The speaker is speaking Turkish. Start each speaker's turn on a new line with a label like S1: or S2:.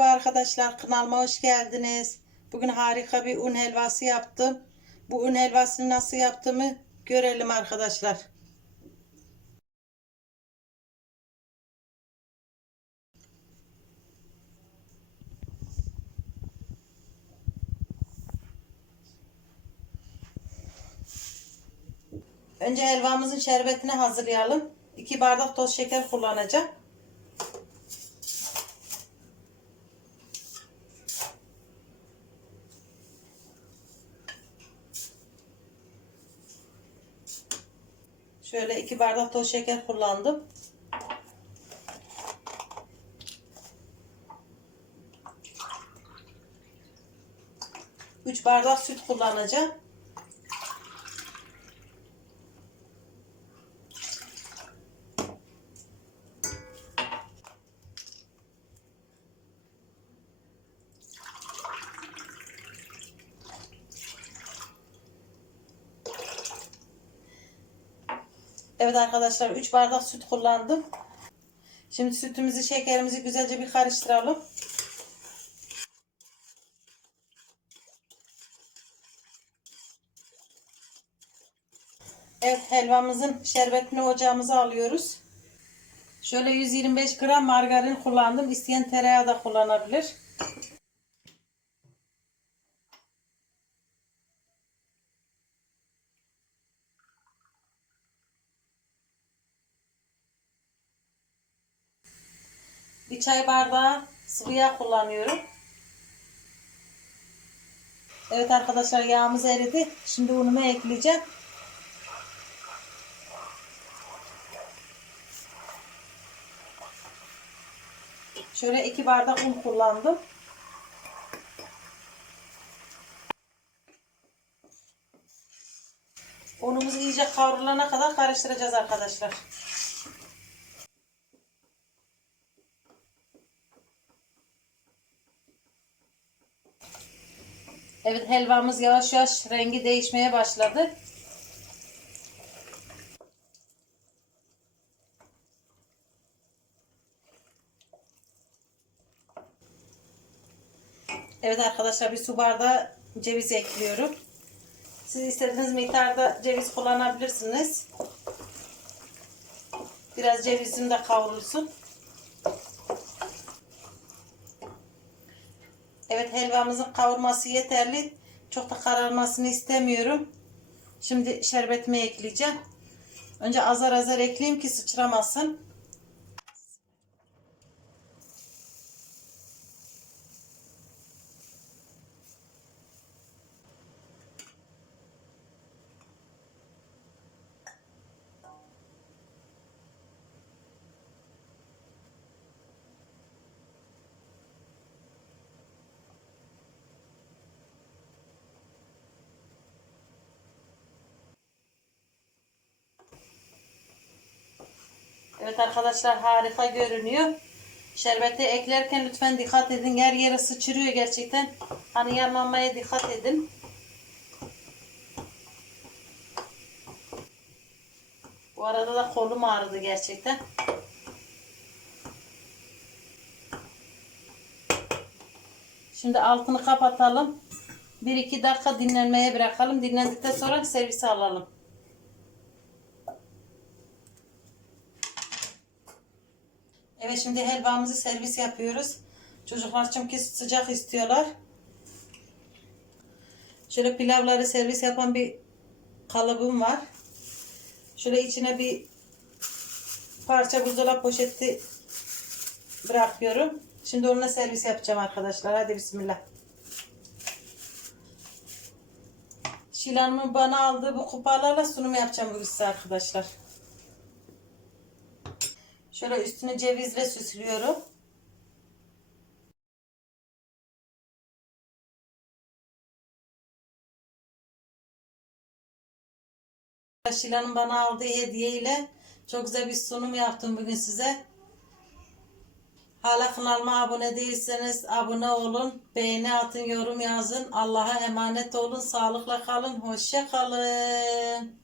S1: Merhaba arkadaşlar, kanalıma hoş geldiniz. Bugün harika bir un helvası yaptım. Bu un helvasını nasıl yaptığımı görelim arkadaşlar. Önce helvamızın şerbetini hazırlayalım. 2 bardak toz şeker kullanacağım. Şöyle 2 bardak toz şeker kullandım. Üç bardak süt kullanacağım. Evet arkadaşlar 3 bardak süt kullandım. Şimdi sütümüzü şekerimizi güzelce bir karıştıralım. Evet helvamızın şerbetini ocağımıza alıyoruz. Şöyle 125 gram margarin kullandım. İsteyen tereyağı da kullanabilir. Bir çay bardağı sıvı yağ kullanıyorum. Evet arkadaşlar yağımız eridi. Şimdi unumu ekleyeceğim. Şöyle iki bardak un kullandım. Unumuz iyice kavrulana kadar karıştıracağız arkadaşlar. Evet helvamız yavaş yavaş rengi değişmeye başladı. Evet arkadaşlar bir su bardağı ceviz ekliyorum. Siz istediğiniz miktarda ceviz kullanabilirsiniz. Biraz cevizim de kavrulsun. Evet helvamızın kavurması yeterli. Çok da kararmasını istemiyorum. Şimdi şerbetimi ekleyeceğim. Önce azar azar ekleyeyim ki sıçramasın. Evet arkadaşlar harika görünüyor. Şerbeti eklerken lütfen dikkat edin. Her yere sıçrıyor gerçekten. Hani yanmamaya dikkat edin. Bu arada da kolum ağrıdı gerçekten. Şimdi altını kapatalım. 1-2 dakika dinlenmeye bırakalım. Dinlendikten sonra servise alalım. Evet şimdi helvamızı servis yapıyoruz. Çocuklar çünkü sıcak istiyorlar. Şöyle pilavları servis yapan bir kalıbım var. Şöyle içine bir parça buzdolabı poşeti bırakıyorum. Şimdi onunla servis yapacağım arkadaşlar. Hadi bismillah. Şilan'ın bana aldığı bu kupalarla sunum yapacağım bu size arkadaşlar. Şöyle üstünü cevizle süslüyorum. Şilan'ın bana aldığı hediyeyle çok güzel bir sunum yaptım bugün size. Hala kanalıma abone değilseniz abone olun. Beğeni atın, yorum yazın. Allah'a emanet olun. Sağlıkla kalın. Hoşça kalın.